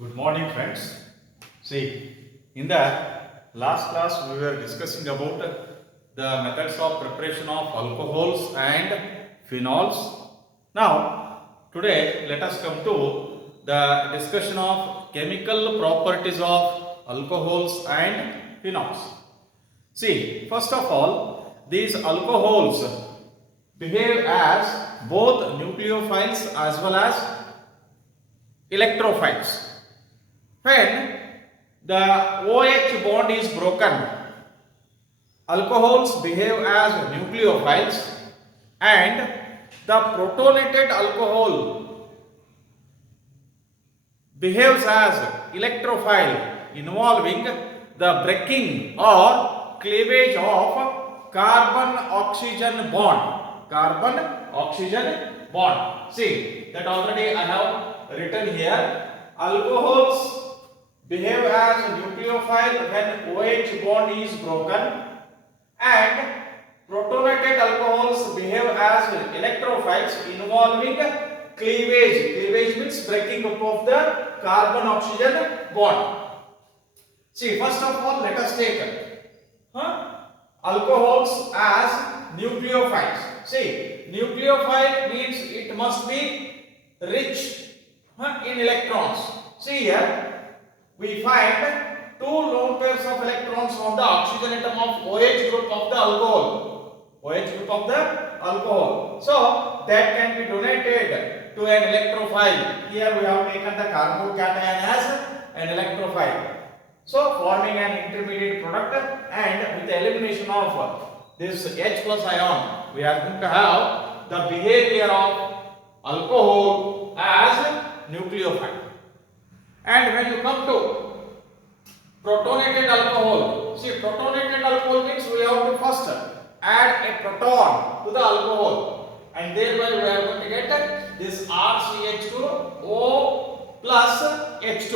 Good morning, friends. See, in the last class we were discussing about the methods of preparation of alcohols and phenols. Now, today let us come to the discussion of chemical properties of alcohols and phenols. See, first of all, these alcohols behave as both nucleophiles as well as electrophiles. When the OH bond is broken, alcohols behave as nucleophiles and the protonated alcohol behaves as electrophile involving the breaking or cleavage of carbon oxygen bond. Carbon oxygen bond. See, that already I have written here. Alcohols behave as nucleophile when OH bond is broken, and protonated alcohols behave as electrophiles involving cleavage. Cleavage means breaking up of the carbon oxygen bond. See, first of all, let us take alcohols as nucleophiles. See, nucleophile means it must be rich in electrons. See here, we find two lone pairs of electrons on the oxygen atom of OH group of the alcohol. OH group of the alcohol. So that can be donated to an electrophile. Here we have taken the carbocation as an electrophile. So forming an intermediate product, and with the elimination of this H plus ion, we are going to have the behavior of alcohol as nucleophile. And when you come to protonated alcohol, see, protonated alcohol means we have to first add a proton to the alcohol, and thereby we are going to get this RCH2O plus H2.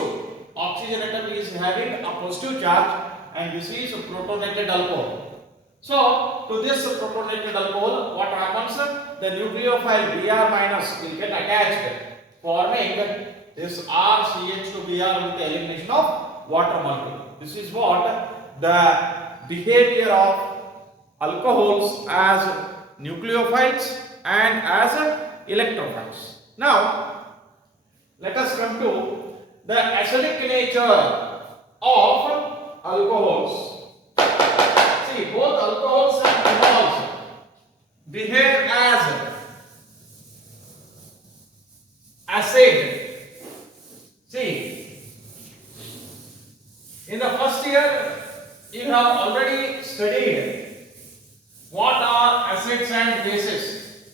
Oxygen atom is having a positive charge, and this is protonated alcohol. So to this protonated alcohol, what happens? The nucleophile Br minus will get attached, forming this RCH2Br with the elimination of water molecule. This is what the behavior of alcohols as nucleophiles and as electrophiles. Now, let us come to the acidic nature of alcohols. See, both alcohols and phenols behave as acid. See, in the first year, you have already studied what are acids and bases.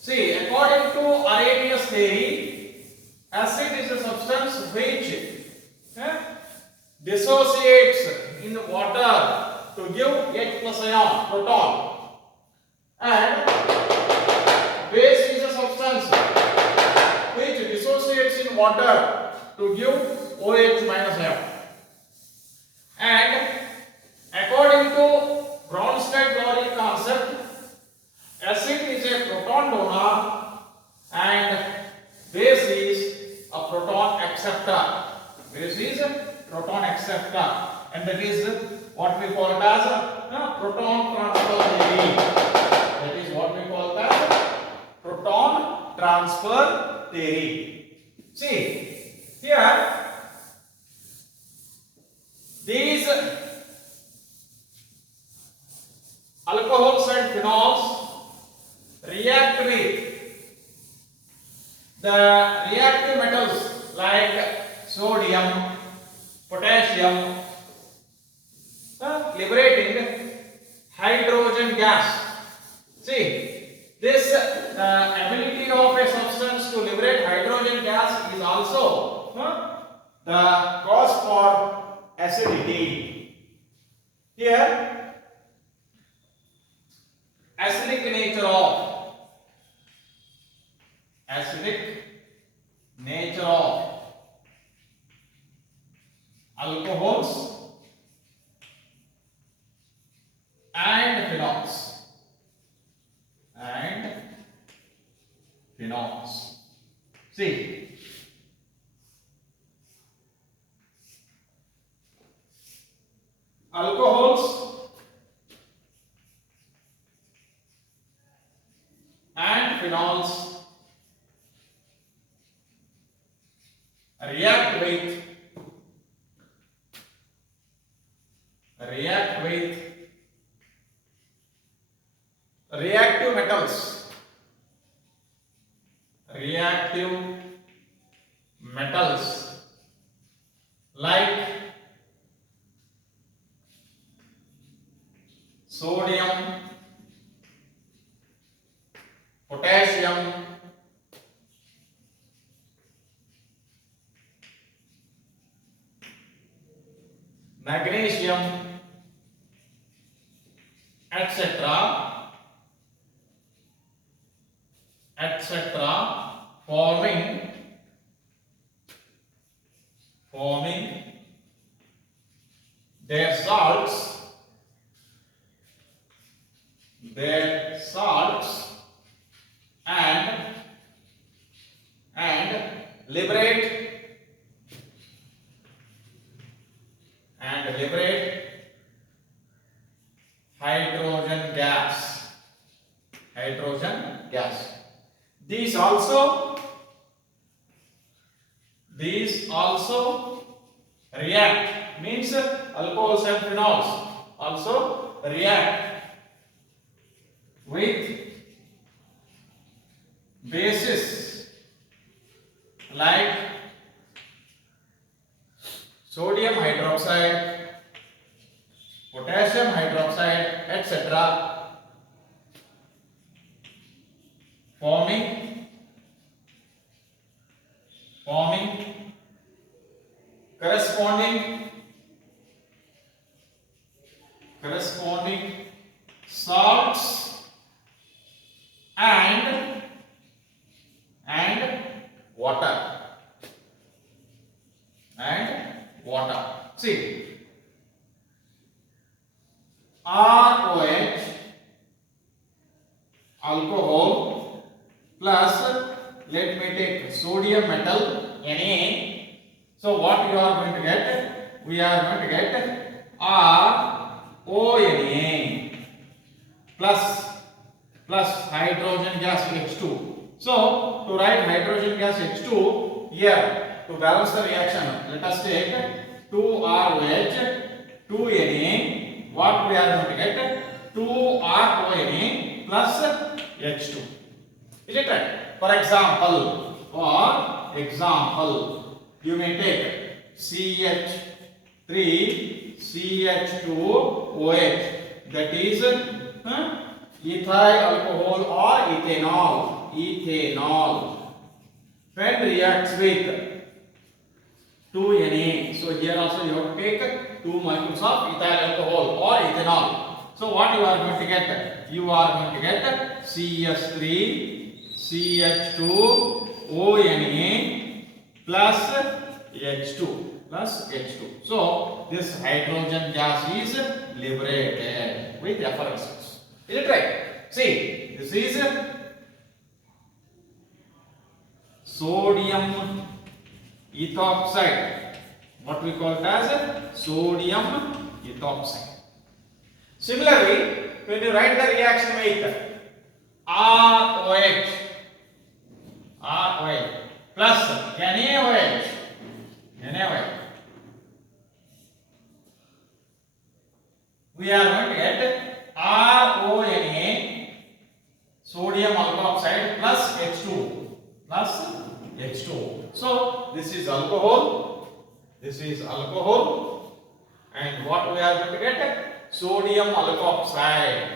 See, according to Arrhenius theory, acid is a substance which dissociates in water to give H plus ion, proton, and base is a substance which dissociates in water to give OH minus ion. And according to Bronsted-Lowry concept, acid is a proton donor and base is a proton acceptor. Base is a proton acceptor, and that is what we call it as a proton transfer theory. That is what we call it as proton transfer theory. See, here these alcohols and phenols react with the reactive metals like sodium, potassium, liberating hydrogen gas. See, this ability of a substance to liberate hydrogen gas is also the cause for acidity. Here, acidic nature of alcohols and phenols. See, react with reactive metals, like sodium, potassium, magnesium, etc., forming their salts and liberate hydrogen gas. These also react, means alcohols and phenols also react with bases like sodium hydroxide, potassium hydroxide, etc., forming corresponding salts and water. See, ROH, alcohol, plus, let me take sodium metal, Na. So what you are going to get? We are going to get RONA plus hydrogen gas H2. So to write hydrogen gas H2 here, to balance the reaction, let us take 2ROH, 2Na. What we are going to get? 2RONA plus H2. Is it right? For example, you may take CH3 CH2OH, that is ethyl alcohol or ethanol. When reacts with 2Na, so here also you have to take 2 molecules of ethyl alcohol or ethanol. So what you are going to get? You are going to get CH3 CH2ONA plus H2. So this hydrogen gas is liberated with effervescence. Is it right? See, this is sodium ethoxide. What we call it as sodium ethoxide. Similarly, when you write the reaction with ROH plus NaOH, we are going to get RONA, sodium alkoxide plus H2. So this is alcohol, and what we are going to get? Sodium alkoxide.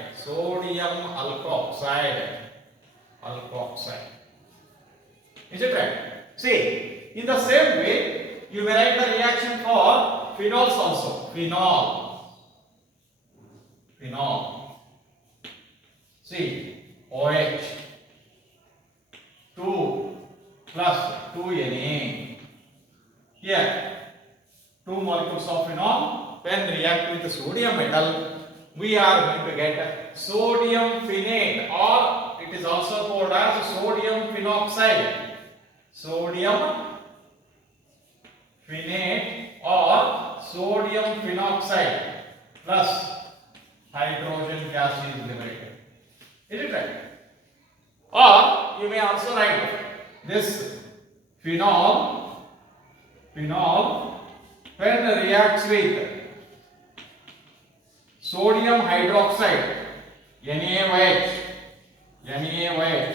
Is it right? See, in the same way, you may write the reaction for phenols also. Phenol. See, OH 2 plus 2Na. Here, 2 molecules of phenol. When react with the sodium metal, we are going to get sodium phenate, or it is also called as sodium phenoxide. Sodium phenate or sodium phenoxide plus hydrogen gas is liberated. Is it right? Or you may also write this phenol Phenol, when reacts with sodium hydroxide, NaOH, NaOH.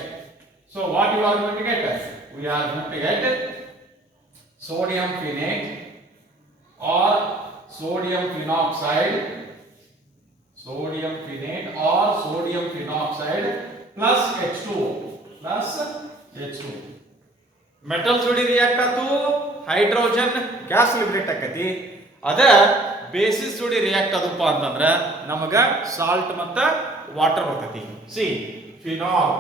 So what you are going to get? We are going to get sodium phenate or sodium phenoxide, sodium phenate or sodium phenoxide plus H2O, plus H2O. Metal jodi react atu hydrogen gas liberate akati. ಅದ basis ಜೋಡಿ react ಅದಪ್ಪ ಅಂತಂದ್ರೆ ನಮಗ salt ಮತ್ತ water ಬರ್ತೈತಿ. C phenol,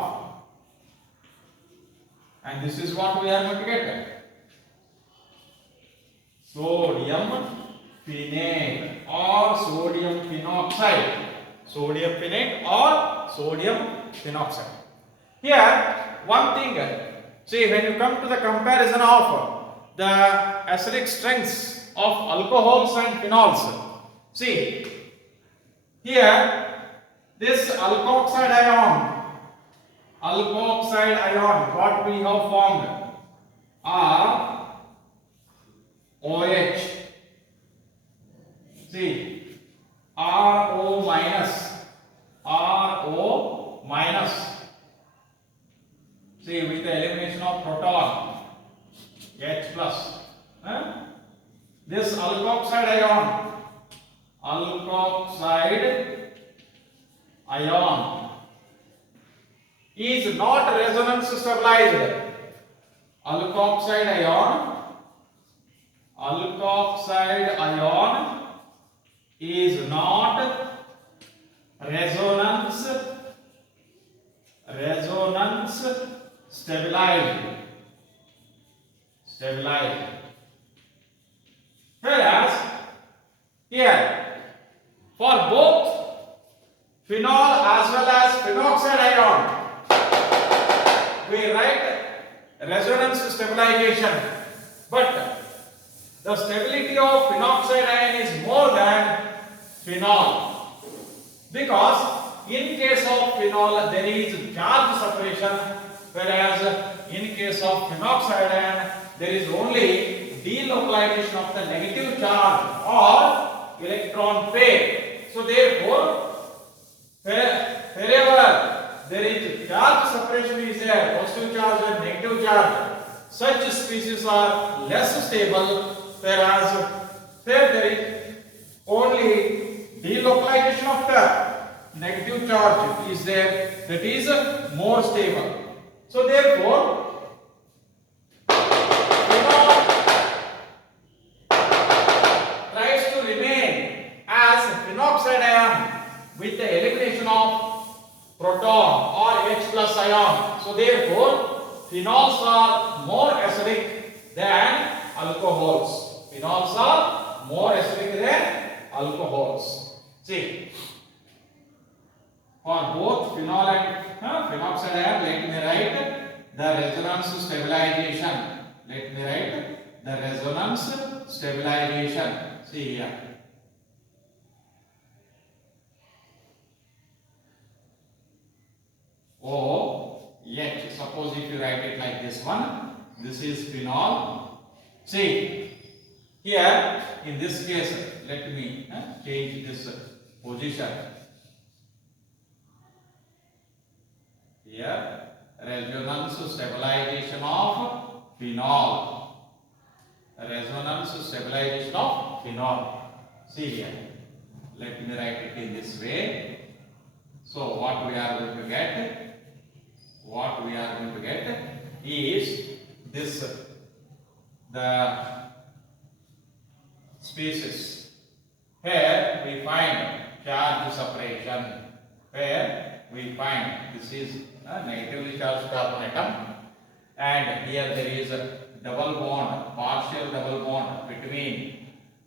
and this is what we are going to get, sodium phenate or sodium phenoxide, sodium phenate or sodium phenoxide. Here one thing, see, when you come to the comparison of the acidic strengths of alcohols and phenols, see here this alkoxide ion, what we have formed are OH, see RO minus, see with the elimination of proton, H plus, this alkoxide ion is not resonance stabilized. Alkoxide ion is not resonance stabilized. Whereas here for both phenol as well as phenoxide ion we write resonance stabilization, but the stability of phenoxide ion is more than phenol, because in case of phenol there is charge separation, whereas in case of phenoxide ion there is only delocalization of the negative charge or electron pair. So therefore wherever there is charge separation is there, positive charge and negative charge, such species are less stable, whereas where there is only delocalization of the negative charge is there, that is more stable. So therefore tries to remain as phenoxide ion with the elimination of proton or H plus ion. So therefore phenols are more acidic than alcohols. Phenols are more acidic than alcohols. See, for both phenol and phenoxide ion, let me write the resonance stabilization. Let me write the resonance stabilization. See here. OH. Suppose if you write it like this one, this is phenol. See here, in this case, let me change this position. Here, resonance stabilization of phenol. Resonance stabilization of phenol. See here. Let me write it in this way. So what we are going to get? Is this the species where we find charge separation, where we find this is a negatively charged carbon atom, and here there is a partial double bond between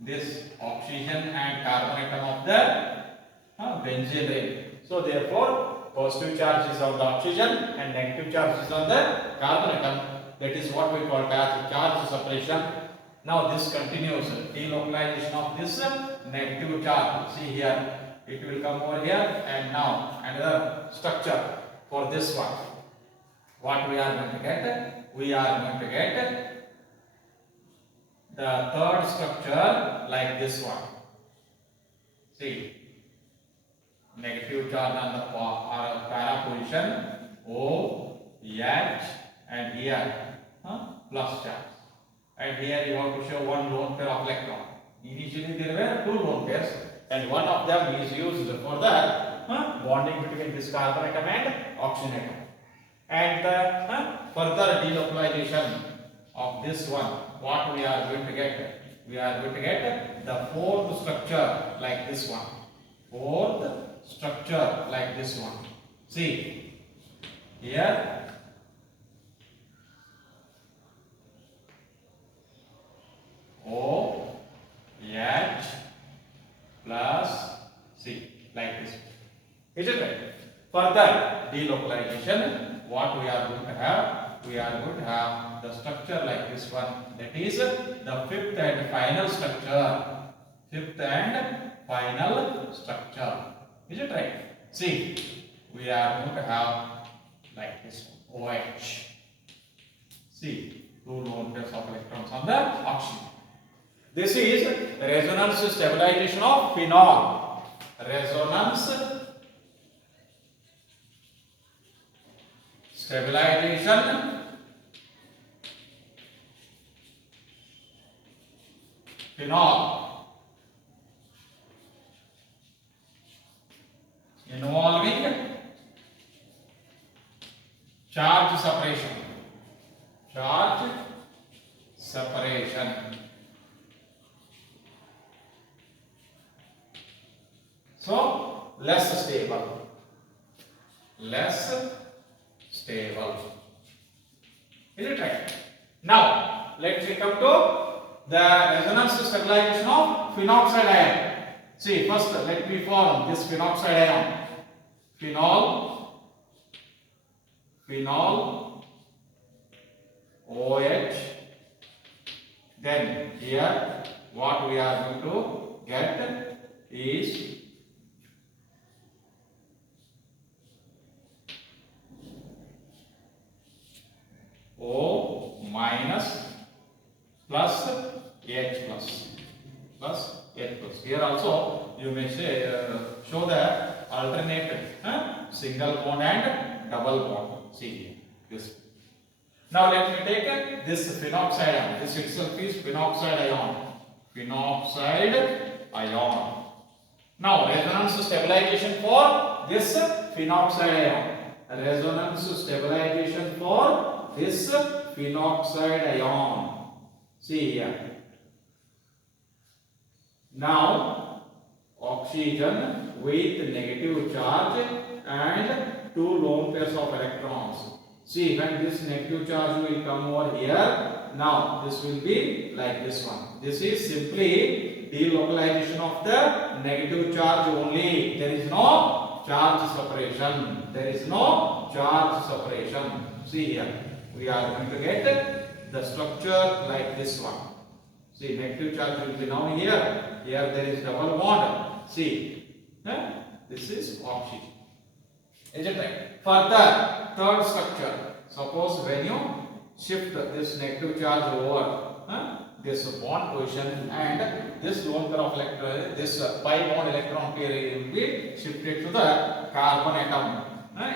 this oxygen and carbon atom of the benzene ring. So therefore positive charge is on the oxygen and negative charge is on the carbon atom. That is what we call as charge separation. Now this continues, delocalization of this negative charge. See here, it will come over here, and now another structure for this one. What we are going to get? We are going to get the third structure like this one. See, negative charge on the para position O, H, and here plus charge. And here you have to show one lone pair of electron. Initially there were two lone pairs, and one of them is used for the bonding between this carbon atom and oxygen atom. And the further delocalization of this one, what we are going to get? We are going to get the fourth structure like this one. Fourth structure like this one. See, here O, H plus C like this. Is it right? Further delocalization, what we are going to have? We are going to have the structure like this one. That is the fifth and final structure. Fifth and final structure. Is it right? See, we are going to have like this one, OH. See, two lone pairs of electrons on the oxygen. This is resonance stabilization of phenol. Resonance stabilization phenol involving charge separation. Charge separation. So less stable. Less stable. Is it right? Now let's come to the resonance stabilization of phenoxide ion. See, first let me form this phenoxide ion. Phenol, OH. Then here what we are going to get is O minus plus H plus H plus. Here also you may say show the alternate single bond and double bond. See here this. Now let me take this phenoxide ion. This itself is phenoxide ion. Phenoxide ion. Now resonance stabilization for this phenoxide ion. Resonance stabilization for this phenoxide ion. See here. Now oxygen with negative charge and two lone pairs of electrons. See, when this negative charge will come over here, now this will be like this one. This is simply delocalization of the negative charge only. There is no charge separation. There is no charge separation. See here, we are going to get the structure like this one. See, negative charge will be now here. Here there is double bond. See, this is oxygen. Is it right? Further, third structure. Suppose when you shift this negative charge over this bond position and this lone pair of electron, this pi bond electron pair will be shifted to the carbon atom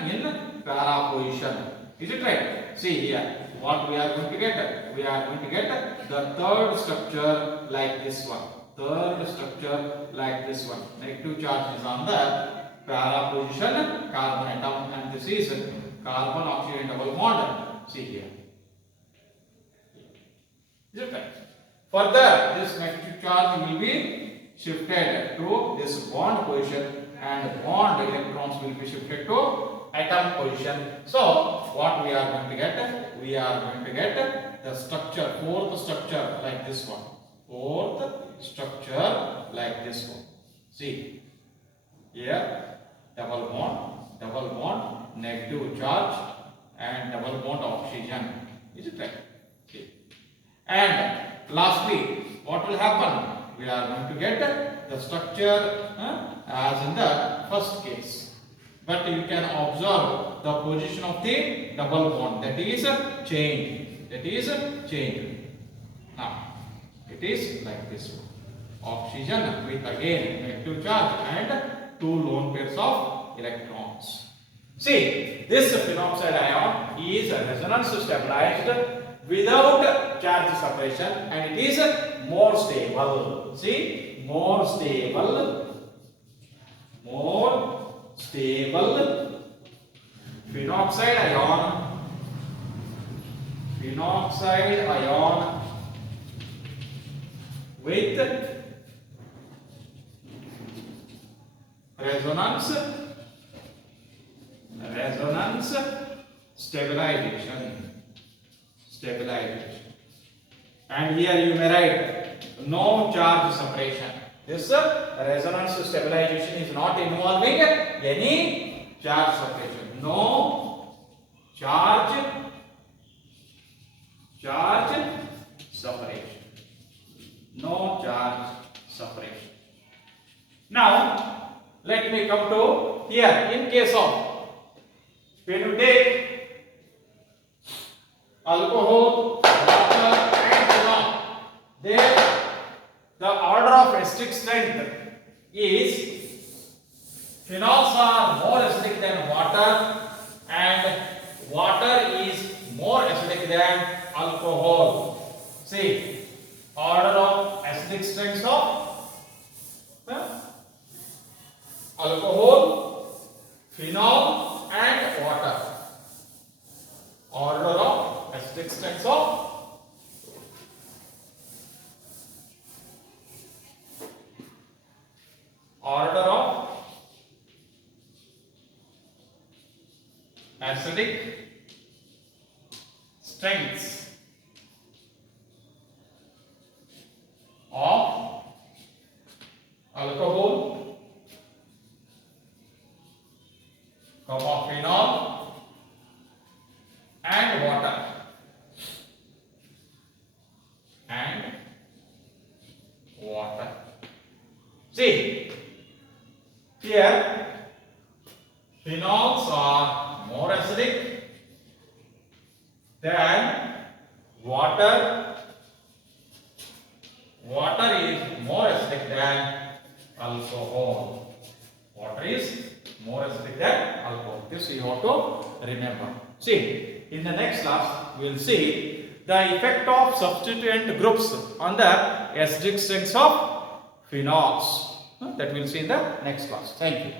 in para position. Is it right? See here, what we are going to get? We are going to get the third structure like this one. Third structure like this one. Negative charge is on the para position carbon atom, and this is carbon oxygen double bond. See here. Is it right? Further, this negative charge will be shifted to this bond position, and bond electrons will be shifted to atom position. So what we are going to get? We are going to get the structure, fourth structure like this one. Fourth structure like this one. See here, double bond, negative charge, and double bond oxygen. Is it right? See. And lastly, what will happen? We are going to get the structure as in the first case. But you can observe the position of the double bond. That is changed. That is changed. Now, It is like this one. Oxygen with again negative charge and two lone pairs of electrons. See, this phenoxide ion is resonance stabilized without charge separation and it is more stable. See, more stable phenoxide ion with resonance stabilization. And here you may write no charge separation. This resonance stabilization is not involving any charge separation. No charge separation. No charge separation. Now, let me come to here. In case of when you take alcohol, water and phenol, there the order of acidic strength is phenols are more acidic than water and water is more acidic than alcohol. See, order of acidic strengths of alcohol, phenol and water. Order of acidic strengths of acidic strengths of alcohol, phenol and water. See, here phenols are more acidic than water. Water is more acidic than alcohol. Water is more acidic than alcohol. This you have to remember. See, in the next class we will see the effect of substituent groups on the acidic strengths of phenols. That we will see in the next class. Thank you.